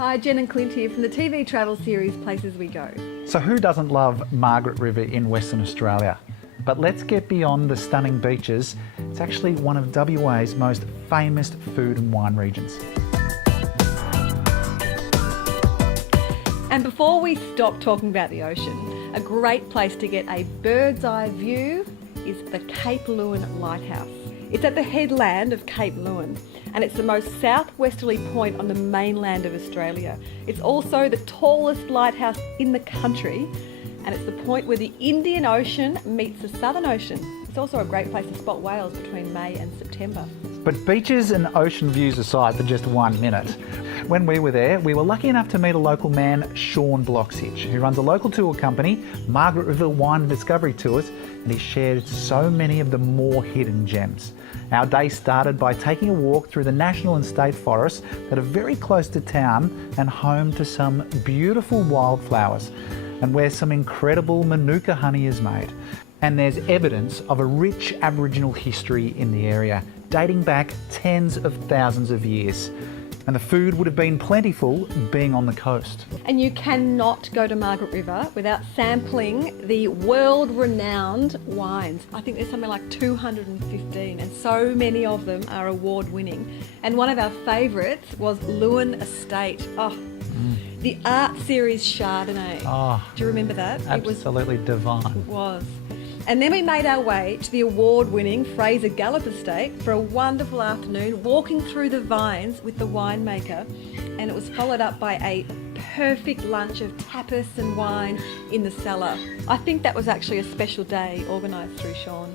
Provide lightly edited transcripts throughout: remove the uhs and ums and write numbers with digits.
Hi, Jen and Clint here from the TV travel series Places We Go. So who doesn't love Margaret River in Western Australia? But let's get beyond the stunning beaches. It's actually one of WA's most famous food and wine regions. And before we stop talking about the ocean, a great place to get a bird's eye view is the Cape Leeuwin Lighthouse. It's at the headland of Cape Leeuwin, and it's the most southwesterly point on the mainland of Australia. It's also the tallest lighthouse in the country, and it's the point where the Indian Ocean meets the Southern Ocean. It's also a great place to spot whales between May and September. But beaches and ocean views aside for just 1 minute, when we were there, we were lucky enough to meet a local man, Sean Bloxhitch, who runs a local tour company, Margaret River Wine Discovery Tours, and he shared so many of the more hidden gems. Our day started by taking a walk through the national and state forests that are very close to town and home to some beautiful wildflowers, and where some incredible manuka honey is made. And there's evidence of a rich Aboriginal history in the area, dating back tens of thousands of years. And the food would have been plentiful being on the coast. And you cannot go to Margaret River without sampling the world-renowned wines. I think there's something like 215, and so many of them are award-winning. And one of our favourites was Leeuwin Estate. The art series Chardonnay. Do you remember that? Absolutely divine. It was. And then we made our way to the award-winning Fraser Gallop Estate for a wonderful afternoon, walking through the vines with the winemaker, and it was followed up by a perfect lunch of tapas and wine in the cellar. I think that was actually a special day organised through Sean.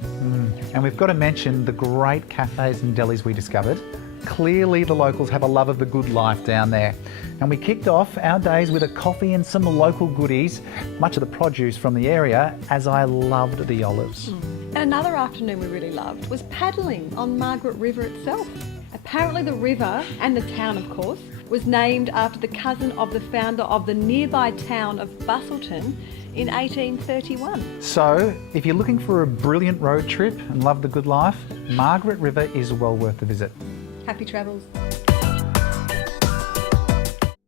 And we've got to mention the great cafes and delis we discovered. Clearly the locals have a love of the good life down there. And we kicked off our days with a coffee and some local goodies, much of the produce from the area, as I loved the olives. And another afternoon we really loved was paddling on Margaret River itself. Apparently the river, and the town of course, was named after the cousin of the founder of the nearby town of Busselton in 1831. So, if you're looking for a brilliant road trip and love the good life, Margaret River is well worth the visit. Happy travels.